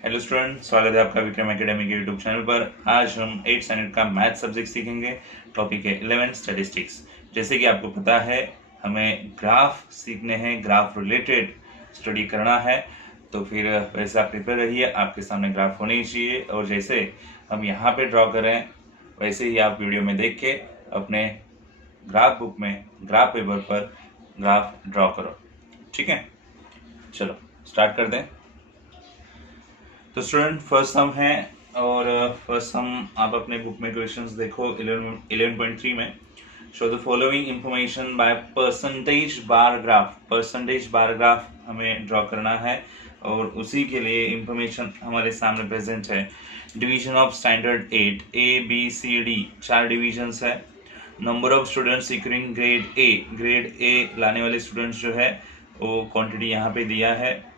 Hello student, स्वागत है आपका विक्रम एकेडमी के यूट्यूब चैनल पर। आज हम 8th स्टैंडर्ड का मैथ सब्जेक्ट सीखेंगे। टॉपिक है 11 स्टैटिस्टिक्स। जैसे कि आपको पता है, हमें ग्राफ सीखने हैं, ग्राफ रिलेटेड स्टडी करना है। तो फिर वैसे आप प्रिपेयर रहिए, आपके सामने ग्राफ होने ही चाहिए। और जैसे हम यहाँ पे ड्रॉ करें वैसे ही आप वीडियो में देख के अपने ग्राफ बुक में, ग्राफ पेपर पर ग्राफ ड्रॉ करो। ठीक है, चलो स्टार्ट कर दें। तो स्टूडेंट फर्स्ट सम है, और फर्स्ट सम आप अपने बुक में क्वेश्चंस देखो 11.3 में। Show the following information by percentage bar graph. Percentage bar graph हमें ड्रॉ करना है और उसी के लिए इंफॉर्मेशन हमारे सामने प्रेजेंट है। Division of standard 8, ABCD 4 divisions है। Number of students securing grade A लाने वाले स्टूडेंट्स जो है वो क्वांटिटी यहाँ पे दिया है।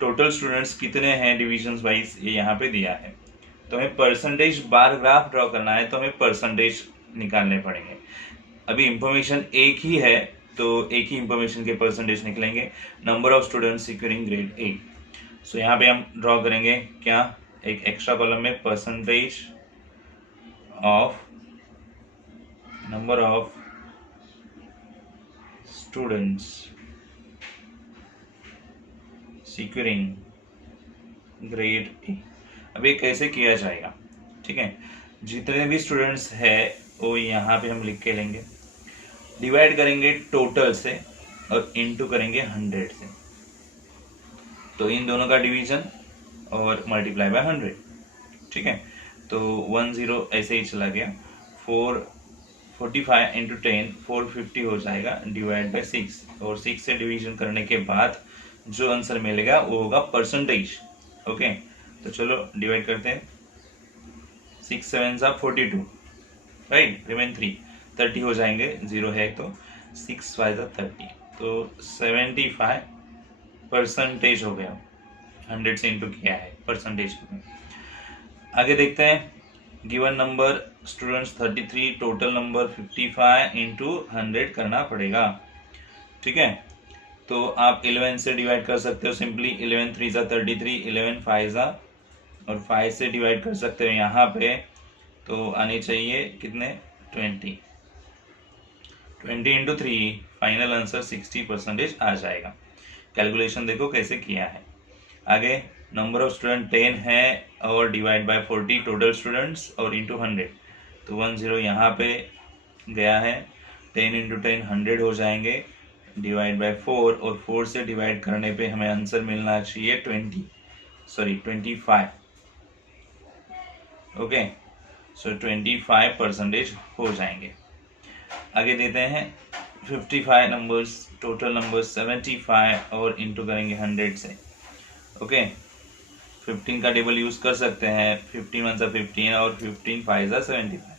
टोटल स्टूडेंट्स कितने हैं डिविजन्स वाइज ये यहाँ पे दिया है। तो हमें परसेंटेज बार ग्राफ ड्रॉ करना है, तो हमें परसेंटेज निकालने पड़ेंगे। अभी इंफॉर्मेशन एक ही है तो एक ही इंफॉर्मेशन के परसेंटेज निकलेंगे। Number of students securing grade A. So यहाँ पे हम ड्रॉ करेंगे क्या, एक एक्स्ट्रा कॉलम में percentage of number of students securing grade A. अब ये कैसे किया जाएगा, ठीक है। जितने भी स्टूडेंट्स है वो यहाँ पे हम लिख के लेंगे, डिवाइड करेंगे टोटल से और इनटू करेंगे 100 से। तो इन दोनों का डिवीजन और मल्टीप्लाई बाय 100, ठीक है। तो 10 ऐसे ही चला गया। 445 इंटू 10 450 हो जाएगा, डिवाइड बाय 6। और 6 से डिवीजन करने के बाद जो आंसर मिलेगा वो होगा परसेंटेज। ओके, तो चलो डिवाइड करते हैं। 6 7 42, राइट, रिमेन 3 30 हो जाएंगे, 0 है तो 6 5 30, तो 75% हो गया। 100 से इंटू किया है परसेंटेज। आगे देखते हैं। Given number students 33, total number 55 into 100 करना पड़ेगा, ठीक है। तो आप 11 से डिवाइड कर सकते हो सिंपली। 11 3 33, 11 5 और 5 से डिवाइड कर सकते हो यहाँ पे, तो आने चाहिए कितने 20 इंटू 3, फाइनल आंसर 60% आ जाएगा। कैलकुलेशन देखो कैसे किया है। आगे नंबर ऑफ स्टूडेंट 10 है और डिवाइड बाय 40 टोटल स्टूडेंट्स और इंटू 100, तो 10 यहाँ पे गया है। 10 इंटू 10 100 हो जाएंगे, डिवाइड बाय 4, और 4 से डिवाइड करने पे हमें आंसर मिलना चाहिए 25। ओके, सो 25% हो जाएंगे। आगे देते हैं 55 नंबर्स, टोटल नंबर्स 75 और इंटू करेंगे 100 से। ओके, 15 का टेबल यूज कर सकते हैं। 15 1 15 और 15 5 75।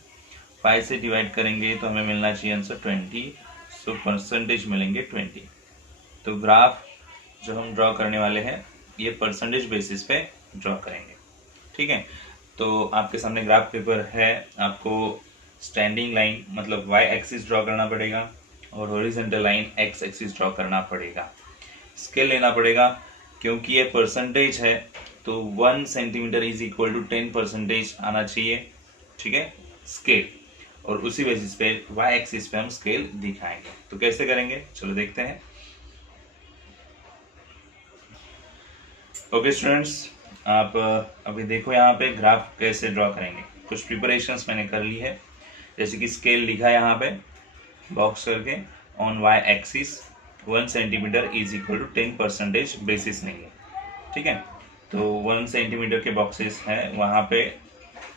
5 से डिवाइड करेंगे तो हमें मिलना चाहिए आंसर 20, सो परसेंटेज मिलेंगे 20। तो ग्राफ जो हम ड्रॉ करने वाले हैं ये परसेंटेज बेसिस पे ड्रॉ करेंगे, ठीक है। तो आपके सामने ग्राफ पेपर है, आपको स्टैंडिंग लाइन मतलब वाई एक्सिस ड्रॉ करना पड़ेगा और horizontal line x axis draw करना पड़ेगा। स्केल लेना पड़ेगा क्योंकि ये परसेंटेज है, तो 1 सेंटीमीटर इज इक्वल टू 10% आना चाहिए, ठीक है, स्केल। और उसी बेसिस पे वाई एक्सिस पे हम स्केल दिखाएंगे। तो कैसे करेंगे चलो देखते हैं। ओके स्टूडेंट्स, आप अभी देखो यहाँ पे ग्राफ कैसे ड्रॉ करेंगे। कुछ प्रिपरेशंस मैंने कर ली है, जैसे कि स्केल लिखा है यहाँ पे बॉक्स करके, on Y axis 1 centimetre is equal to 10% basis लेंगे, ठीक है। तो 1 सेंटीमीटर के बॉक्सेस हैं, वहाँ पे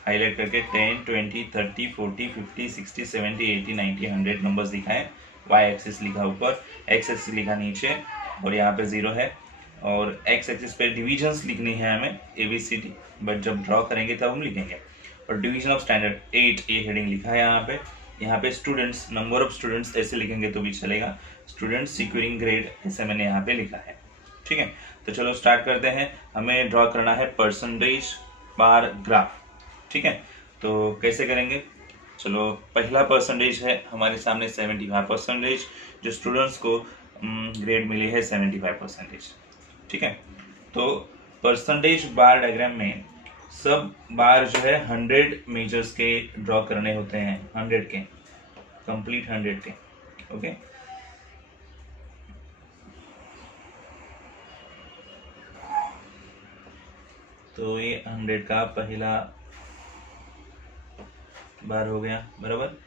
हाईलाइट करके 10 20 30 40 50 60 70 80 90 100 नंबर्स दिखाएं। वाई एक्सिस लिखा ऊपर, एक्स एक्सिस लिखा नीचे, और यहाँ पे 0 है। और एक्स एक्सिस पे डिविजन्स लिखनी है हमें ABCD, बट जब ड्रॉ करेंगे तब हम लिखेंगे। और डिवीजन ऑफ स्टैंडर्ड 8 ये हेडिंग लिखा है यहाँ पे। यहाँ पे स्टूडेंट्स, नंबर ऑफ स्टूडेंट्स ऐसे लिखेंगे तो भी चलेगा। स्टूडेंट्स सिक्योरिंग ग्रेड ऐसे मैंने यहाँ पे लिखा है, ठीक है। तो चलो स्टार्ट करते हैं। हमें ड्रॉ करना है परसेंटेज बार ग्राफ, ठीक है। तो कैसे करेंगे, चलो पहला परसेंटेज है हमारे सामने 75%, जो स्टूडेंट्स को ग्रेड मिली है 75%, ठीक है। तो परसेंटेज बार डायग्राम में सब बार जो है 100 मेजर्स के ड्रॉ करने होते हैं, 100 के, कंप्लीट 100 के। ओके, तो ये 100 का पहला बार हो गया, बराबर।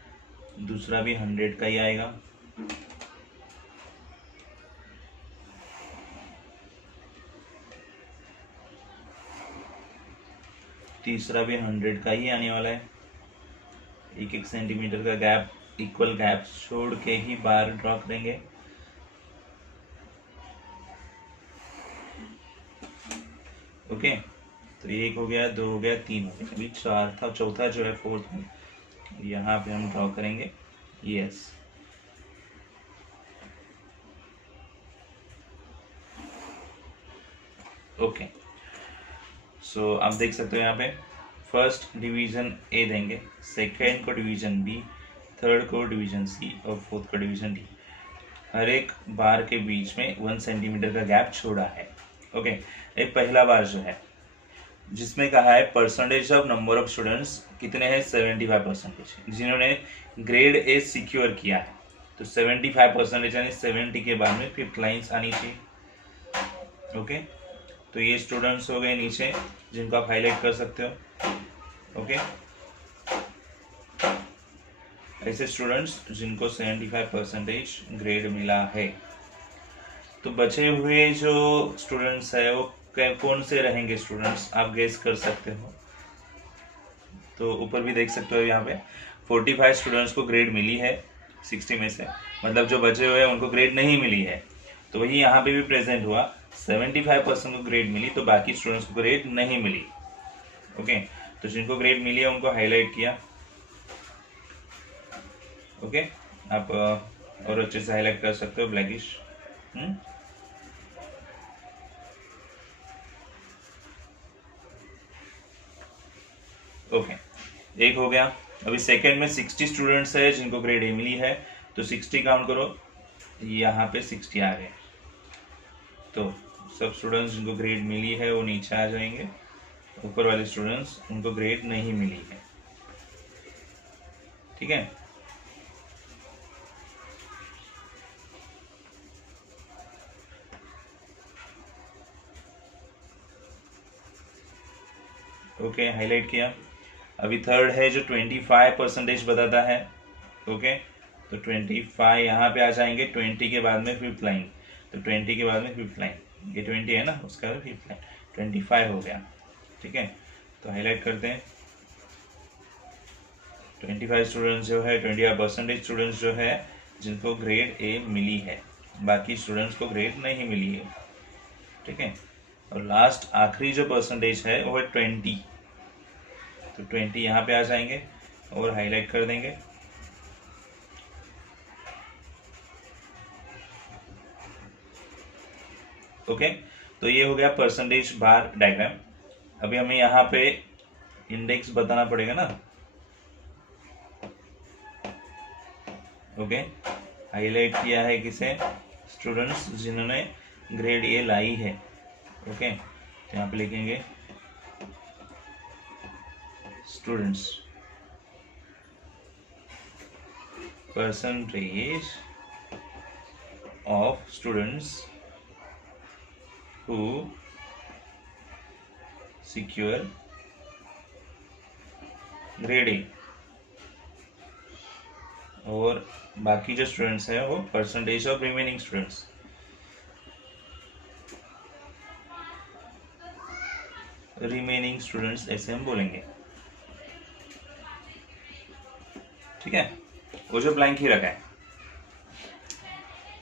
दूसरा भी 100 का ही आएगा। तीसरा भी 100 का ही आने वाला है। 1-1 सेंटीमीटर का गैप, इक्वल गैप छोड़ के ही बार ड्रॉ करेंगे। ओके, तो 1 हो गया, 2 हो गया, 3 हो गया, अभी 4 था, चौथा जो है फोर्थ में यहाँ पे हम ड्रॉ करेंगे। Yes, okay. सो आप देख सकते हो यहाँ पे फर्स्ट डिवीजन ए देंगे, सेकेंड को डिवीजन बी, थर्ड को डिवीजन सी और फोर्थ को डिवीजन डी। हर एक बार के बीच में 1 सेंटीमीटर का गैप छोड़ा है। ओके, एक पहला बार जो है जिसमें कहा है percentage of number of students कितने हैं, 75%, जिन्होंने ग्रेड ए सिक्योर किया है। तो 75% यानी 70 के बाद में 5th लाइन्स आनी चाहिए। ओके, तो ये स्टूडेंट्स हो गए नीचे जिनको आप हाईलाइट कर सकते हो। ओके, ऐसे स्टूडेंट्स जिनको 75% ग्रेड मिला है। तो बचे हुए जो स्टूडेंट्स है वो कौन से रहेंगे स्टूडेंट्स, आप गेस कर सकते हो। तो ऊपर भी देख सकते हो यहाँ पे 45 स्टूडेंट्स को ग्रेड मिली है 60 में से, मतलब जो बचे हुए हैं उनको ग्रेड नहीं मिली है। तो वही यहाँ पे भी प्रेजेंट हुआ, 75% को ग्रेड मिली तो बाकी स्टूडेंट्स को ग्रेड नहीं मिली। ओके, तो जिनको ग्रेड मिली है उनको हाईलाइट किया। ओके, आप और अच्छे से हाईलाइट कर सकते हो, ब्लैकिश। ओके, एक हो गया। अभी सेकेंड में 60 स्टूडेंट्स है जिनको ग्रेड ए मिली है, तो 60 काउंट करो, यहाँ पे 60 आ गए। तो सब स्टूडेंट्स जिनको ग्रेड मिली है वो नीचे आ जाएंगे, ऊपर वाले स्टूडेंट्स उनको ग्रेड नहीं मिली है। ठीक है, ओके, हाईलाइट किया। अभी थर्ड है जो 25% बताता है। ओके, तो 25 यहाँ पे आ जाएंगे, 20 के बाद में 5th लाइन, तो 20 के बाद में 5th लाइन, ये 20 है ना, उसका 5th लाइन, 25 हो गया। ठीक है, तो हाईलाइट करते हैं। 25 स्टूडेंट्स जो है, 25% स्टूडेंट्स जो है जिनको ग्रेड ए मिली है, बाकी स्टूडेंट्स को ग्रेड नहीं मिली है। ठीक है, और लास्ट आखिरी जो परसेंटेज है वो है 20, तो 20 यहाँ पे आ जाएंगे और हाईलाइट कर देंगे। ओके, तो ये हो गया परसेंटेज बार डायग्राम। अभी हमें यहाँ पे इंडेक्स बताना पड़ेगा ना। ओके, हाईलाइट किया है किसे, स्टूडेंट्स जिन्होंने ग्रेड ए लाई है। ओके, तो यहाँ पे लिखेंगे students, percentage of students who secure grade A, और बाकी जो स्टूडेंट्स हैं वो percentage of remaining students. Remaining students ऐसे हम बोलेंगे। ठीक है, वो जो ब्लैंक ही रखा है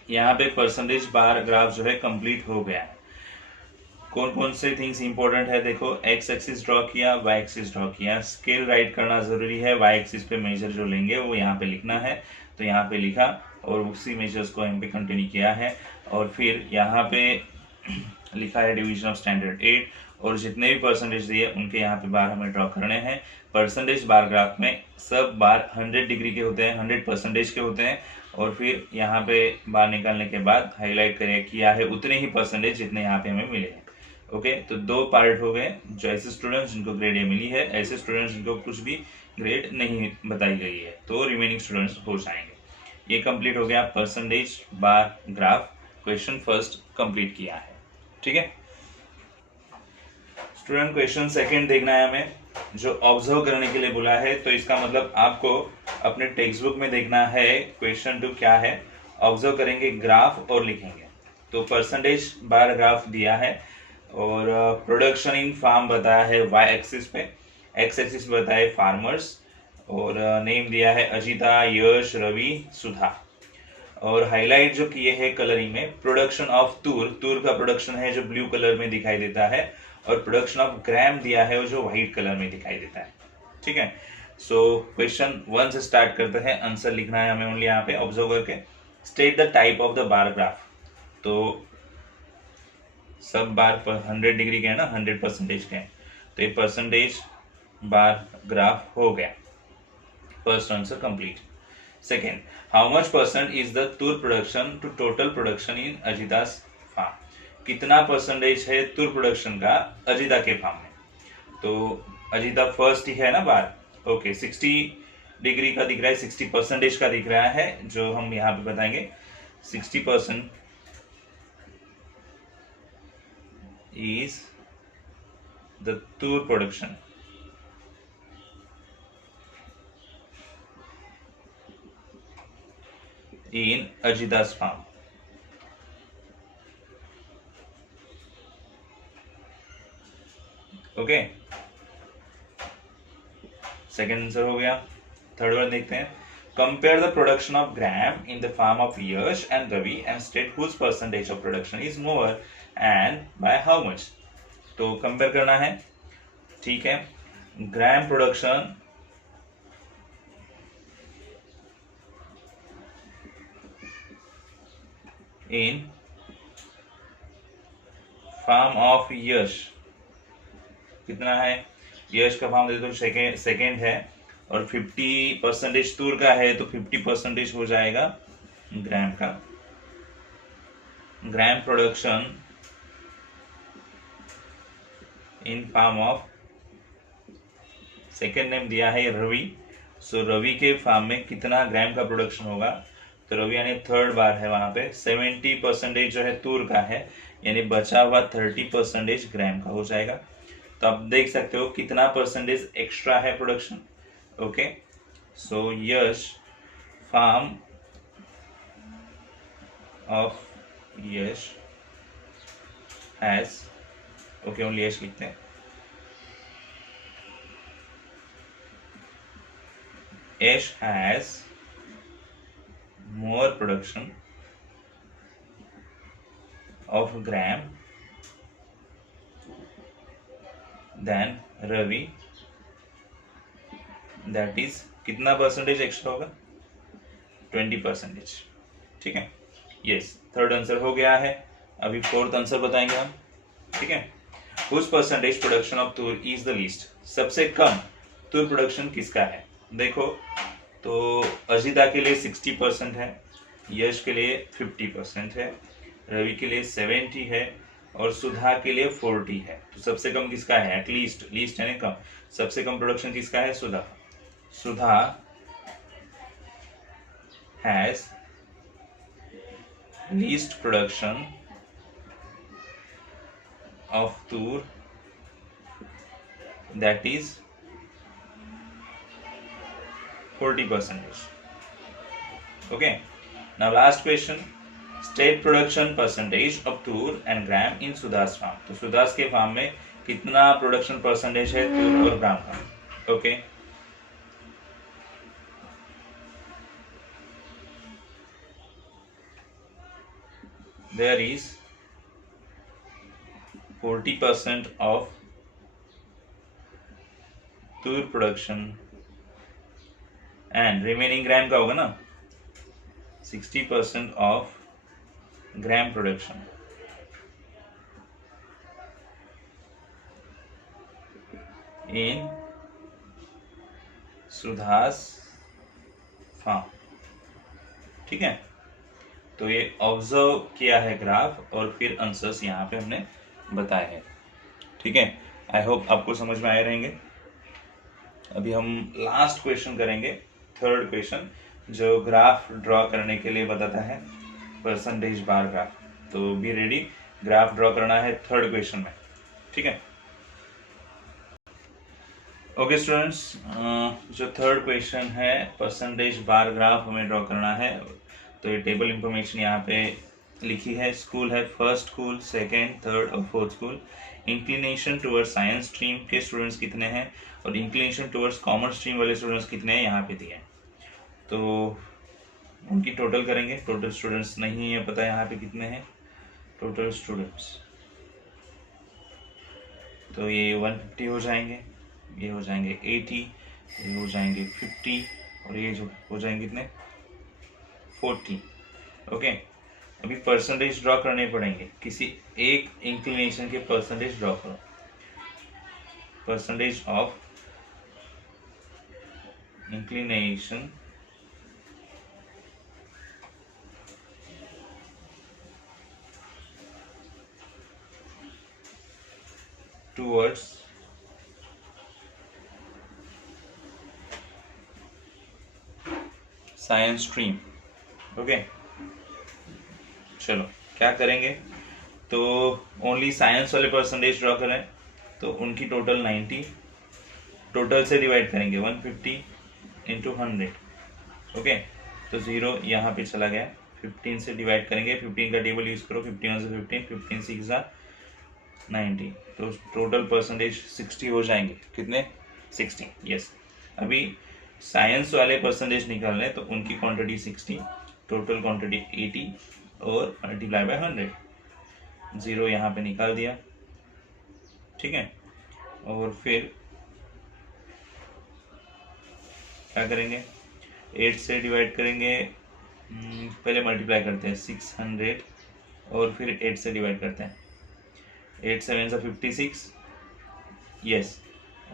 यहाँ पे परसेंटेज बार ग्राफ जो है कंप्लीट हो गया है। कौन कौन से थिंग्स इंपॉर्टेंट है देखो, एक्स एक्सिस ड्रॉ किया, वाई एक्सिस ड्रॉ किया, स्केल राइट करना जरूरी है। वाई एक्सिस पे मेजर जो लेंगे वो यहाँ पे लिखना है, तो यहाँ पे लिखा और उसी मेजर्स को यहाँ पे कंटिन्यू किया है। और फिर यहाँ पे लिखा है डिवीजन ऑफ स्टैंडर्ड 8, और जितने भी परसेंटेज दिए उनके यहाँ पे बार हमें ड्रॉ करने हैं। परसेंटेज बार ग्राफ में सब बार 100 डिग्री के होते हैं, 100% के होते हैं, और फिर यहाँ पे बार निकालने के बाद हाईलाइट किया है उतने ही परसेंटेज जितने यहाँ पे हमें मिले हैं। ओके, तो दो पार्ट हो गए, जो ऐसे स्टूडेंट्स जिनको ग्रेड ए मिली है, ऐसे स्टूडेंट्स जिनको कुछ भी ग्रेड नहीं बताई गई है, तो रिमेनिंग स्टूडेंट्स हो जाएंगे। ये कंप्लीट हो गया percentage bar graph, question first complete किया है। ठीक है स्टूडेंट, क्वेश्चन सेकंड देखना है हमें, जो ऑब्जर्व करने के लिए बोला है, तो इसका मतलब आपको अपने टेक्स्ट बुक में देखना है क्वेश्चन 2 क्या है, ऑब्जर्व करेंगे ग्राफ और लिखेंगे। तो परसेंटेज बार ग्राफ दिया है और प्रोडक्शन इन फार्म बताया है वाई एक्सिस पे, एक्स एक्सिस बताया फार्मर्स, और नेम दिया है अजिता, यश, रवि, सुधा, और हाईलाइट जो किए हैं कलरिंग में, प्रोडक्शन ऑफ तूर, तूर का प्रोडक्शन है जो ब्लू कलर में दिखाई देता है, और प्रोडक्शन ऑफ ग्राम दिया है वो जो व्हाइट कलर में दिखाई देता है। ठीक है, सो क्वेश्चन 1 से स्टार्ट करते हैं, आंसर लिखना है हमें ओनली यहाँ पे ऑब्जर्व करके। State the type of the bar graph, तो सब बार पर 100 डिग्री के है ना, 100% के हैं, तो ये परसेंटेज बार ग्राफ हो गया, first answer complete. Second, how much percent is the tur production to total production in Ajita's farm, कितना परसेंटेज है तुर प्रोडक्शन का अजिता के फार्म में। तो अजिता फर्स्ट ही है ना बार, ओके, 60 डिग्री का दिख रहा है, 60% का दिख रहा है, जो हम यहाँ पे बताएंगे 60% is the tur production in Ajita's farm। Okay, second answer हो गया। थर्ड वन देखते हैं, compare the production of gram in the farm of Yash and Ravi and state whose percentage of production is more and by how much. तो compare करना है, ठीक है, gram production in farm of Yash कितना है, यश का फार्म दे दो सेकेंड है, और 50% तूर का है, तो 50% हो जाएगा ग्राम का। Gram production in farm of, second name दिया है रवि, सो रवि के फार्म में कितना ग्राम का प्रोडक्शन होगा, तो रवि यानी थर्ड बार है, वहां पे 70% जो है तूर का है, यानी बचा हुआ 30% ग्राम का हो जाएगा। तो आप देख सकते हो कितना परसेंटेज एक्स्ट्रा है production. Okay, so Yash farm of Yash has, okay only Yash लिखते हैं, Yash has more production of gram than Ravi, that is कितना परसेंटेज एक्स्ट्रा होगा, 20%। ठीक है, यस, थर्ड आंसर हो गया है। अभी फोर्थ आंसर बताएंगे हम। ठीक है, उस percentage production of Toor is the least, सबसे कम तूर प्रोडक्शन किसका है। देखो, तो अजिता के लिए 60% है, यश के लिए 50% है, रवि के लिए 70 है, और सुधा के लिए 40 है। तो सबसे कम किसका है, एटलीस्ट, लीस्ट यानी कम, सबसे कम प्रोडक्शन किसका है, Sudha. Sudha has least production of tur, that is 40%। Okay, now last question, state production percentage of tur and gram in Sudha's farm। तो सुदास के फार्म में कितना प्रोडक्शन परसेंटेज है तूर और ग्राम का। Okay, there is 40% of tur production and remaining gram का होगा ना, 60% of gram production in Sudha's farm. ठीक है, तो ये ऑब्जर्व किया है ग्राफ, और फिर आंसर्स यहाँ पे हमने बताए हैं। ठीक है, आई होप आपको समझ में आए रहेंगे। अभी हम लास्ट क्वेश्चन करेंगे, थर्ड क्वेश्चन, जो ग्राफ ड्रॉ करने के लिए बताता है परसेंटेज बार ग्राफ। तो बी रेडी, ग्राफ ड्रॉ करना है थर्ड क्वेश्चन में, ठीक है। ओके स्टूडेंट्स, जो थर्ड क्वेश्चन है परसेंटेज बार ग्राफ हमें ड्रॉ करना है। तो ये टेबल इंफॉर्मेशन यहाँ पे लिखी है। स्कूल है फर्स्ट स्कूल, सेकेंड, थर्ड और fourth school. Inclination towards science stream के स्टूडेंट्स कितने हैं और इंक्लिनेशन टुवर्ड्स कॉमर्स स्ट्रीम वाले स्टूडेंट्स कितने हैं यहाँ पे दिए हैं। तो उनकी टोटल करेंगे। टोटल स्टूडेंट्स नहीं है पता यहाँ पे कितने हैं टोटल स्टूडेंट्स। तो ये 150 हो जाएंगे, ये हो जाएंगे 80, ये हो जाएंगे 50 और ये जो हो जाएंगे कितने 40। ओके, अभी परसेंटेज ड्रॉ करने पड़ेंगे। किसी एक इंक्लिनेशन के परसेंटेज ड्रॉ करो। Percentage of inclination towards science stream. Okay, चलो क्या करेंगे, तो ओनली साइंस वाले परसेंटेज ड्रॉ करें। तो उनकी टोटल 90, टोटल से डिवाइड करेंगे 150 इंटू 100। ओके, तो 0 यहाँ पे चला गया। 15 से डिवाइड करेंगे, 15 का टेबल यूज करो, 15 से 15, 15 6 90। तो टोटल परसेंटेज 60 हो जाएंगे। कितने 60, यस। अभी साइंस वाले परसेंटेज निकालने, तो उनकी क्वांटिटी 60, टोटल क्वांटिटी 80 और मल्टीप्लाई बाय 100। 0 यहाँ पे निकाल दिया, ठीक है। और फिर क्या करेंगे, 8 से डिवाइड करेंगे। पहले मल्टीप्लाई करते हैं 600 और फिर 8 से डिवाइड करते हैं। 8 7 से 56, यस।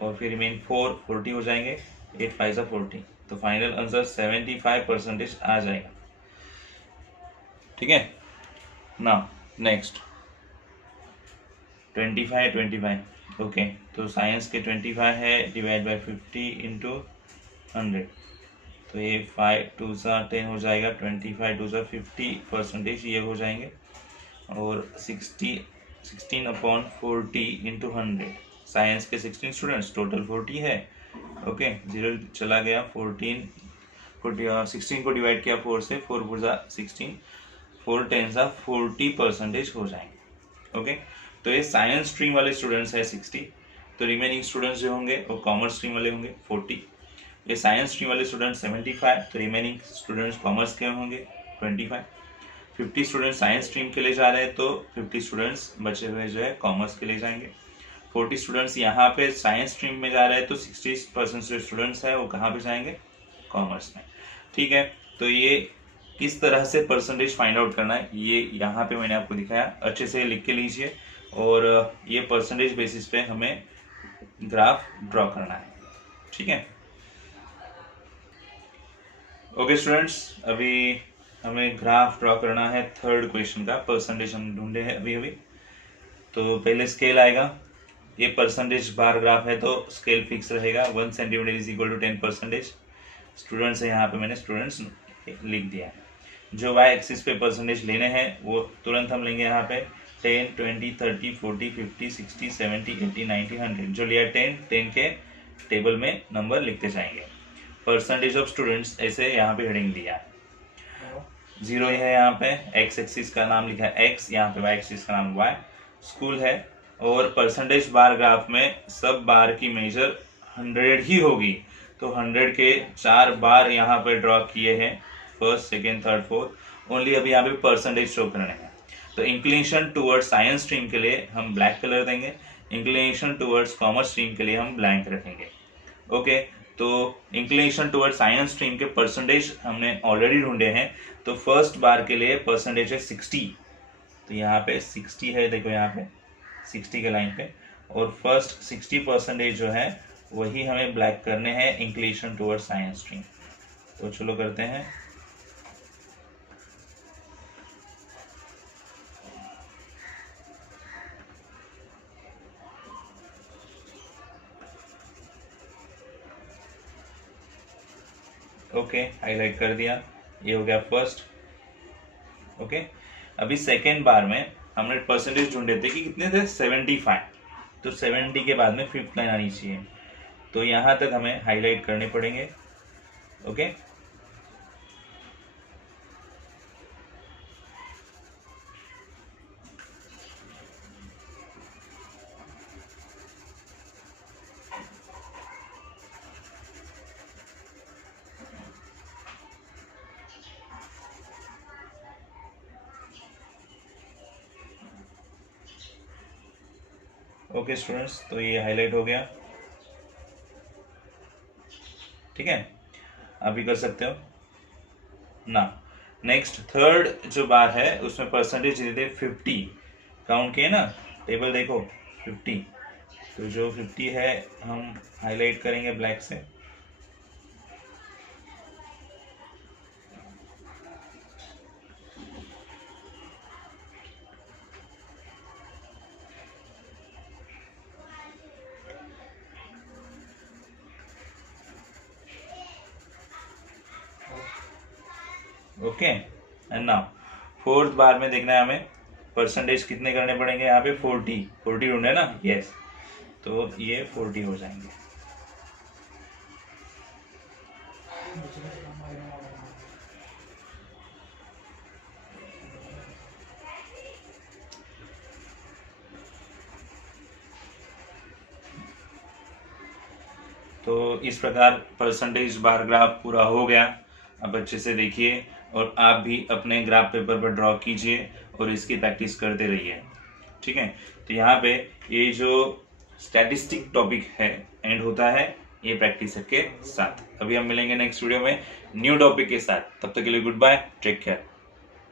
और फिर रिमेन 40 हो जाएंगे। 8 5 से 40, तो फाइनल आंसर 75% आ जाएगा, ठीक है। नाउ नेक्स्ट 25 ओके, तो साइंस के 25 है, डिवाइड बाय 50 इंटू 100। तो ये 5 2 सा 10 हो जाएगा, 25 2 सा 50% ये हो जाएंगे। और 16/40 इंटू 100। साइंस के 16 स्टूडेंट्स, टोटल 40 है। ओके, 0 चला गया, 16 को डिवाइड किया 4 से, 4 4 सा 16, 4 10 सा 40% हो जाएंगे। ओके, तो ये साइंस स्ट्रीम वाले स्टूडेंट्स है 60। तो रिमेनिंग स्टूडेंट्स जो होंगे वो कॉमर्स स्ट्रीम वाले होंगे 40। ये साइंस स्ट्रीम वाले स्टूडेंट्स 75, तो रिमेनिंग स्टूडेंट्स कॉमर्स के होंगे 25। 50 स्टूडेंट्स साइंस स्ट्रीम के लिए जा रहे हैं, तो 50 स्टूडेंट्स बचे हुए जो है कॉमर्स के लिए जाएंगे। 40 स्टूडेंट्स यहाँ पे साइंस स्ट्रीम में जा रहे हैं, तो 60% जो स्टूडेंट्स है वो कहाँ पे जाएंगे, कॉमर्स में, ठीक है। तो ये किस तरह से परसेंटेज फाइंड आउट करना है, ये यहाँ पे मैंने आपको दिखाया, अच्छे से लिख के लीजिए। और ये परसेंटेज बेसिस पे हमें ग्राफ ड्रॉ करना है, ठीक है। ओके स्टूडेंट्स, अभी हमें ग्राफ ड्रॉ करना है थर्ड क्वेश्चन का। परसेंटेज हम ढूंढे हैं अभी अभी। तो पहले स्केल आएगा, ये परसेंटेज बार ग्राफ है तो स्केल फिक्स रहेगा। 1 centimetre is equal to 10%। Students है, यहाँ पे मैंने स्टूडेंट्स लिख दिया है। जो वाई एक्सिस पे परसेंटेज लेने हैं वो तुरंत हम लेंगे यहाँ पे 10 20 30 40 50 60 70 80 90 100। जो लिया 10 के टेबल में नंबर लिखते जाएंगे। परसेंटेज ऑफ स्टूडेंट्स ऐसे यहाँ पे हेडिंग दिया है। 0 है, यहाँ पे एक्स एक्सिस का नाम लिखा है एक्स, यहाँ पे वाई एक्सिस का नाम वाई। स्कूल है, और परसेंटेज बार ग्राफ में सब बार की मेजर 100 ही होगी। तो 100 के 4 बार यहाँ पे ड्रॉ किए हैं, first second third fourth. Only अभी यहाँ पे परसेंटेज शो करने हैं। तो इंक्लिनेशन टुवर्ड्स साइंस स्ट्रीम के लिए हम ब्लैक कलर देंगे, इंक्लिनेशन टुवर्ड्स कॉमर्स स्ट्रीम के लिए हम ब्लैंक रखेंगे। ओके, तो इंक्लिनेशन टुवर्ड्स साइंस स्ट्रीम के परसेंटेज हमने ऑलरेडी ढूंढे हैं। तो फर्स्ट बार के लिए परसेंटेज है 60। तो यहाँ पे 60 है, देखो यहाँ पे 60 के लाइन पे। और फर्स्ट 60% जो है वही हमें ब्लैक करने हैं इंक्लिनेशन टुवर्ड्स साइंस स्ट्रीम। तो चलो करते हैं। ओके, हाईलाइट कर दिया, ये हो गया फर्स्ट। ओके, अभी सेकेंड बार में हमने परसेंटेज ढूंढे थे कि कितने थे, 75, तो 70 के बाद में फिफ्थ लाइन आनी चाहिए, तो यहाँ तक हमें हाईलाइट करने पड़ेंगे। ओके, ओके स्टूडेंट्स, तो ये हाईलाइट हो गया। ठीक है, आप भी कर सकते हो ना। नेक्स्ट थर्ड जो बार है उसमें परसेंटेज दे दे 50, काउंट किए ना, टेबल देखो 50, तो जो 50 है हम हाईलाइट करेंगे ब्लैक से। ओके, एंड नाउ फोर्थ बार में देखना है हमें परसेंटेज कितने करने पड़ेंगे, यहाँ पे 40 ढूंढे ना, यस, तो ये 40 हो जाएंगे। तो इस प्रकार परसेंटेज बार ग्राफ पूरा हो गया। अब अच्छे से देखिए और आप भी अपने ग्राफ पेपर पर ड्रॉ कीजिए और इसकी प्रैक्टिस करते रहिए। ठीक है, तो यहाँ पे ये जो स्टैटिस्टिक टॉपिक है एंड होता है ये प्रैक्टिस के साथ। अभी हम मिलेंगे नेक्स्ट वीडियो में न्यू टॉपिक के साथ, तब तक के लिए गुड बाय, टेक केयर।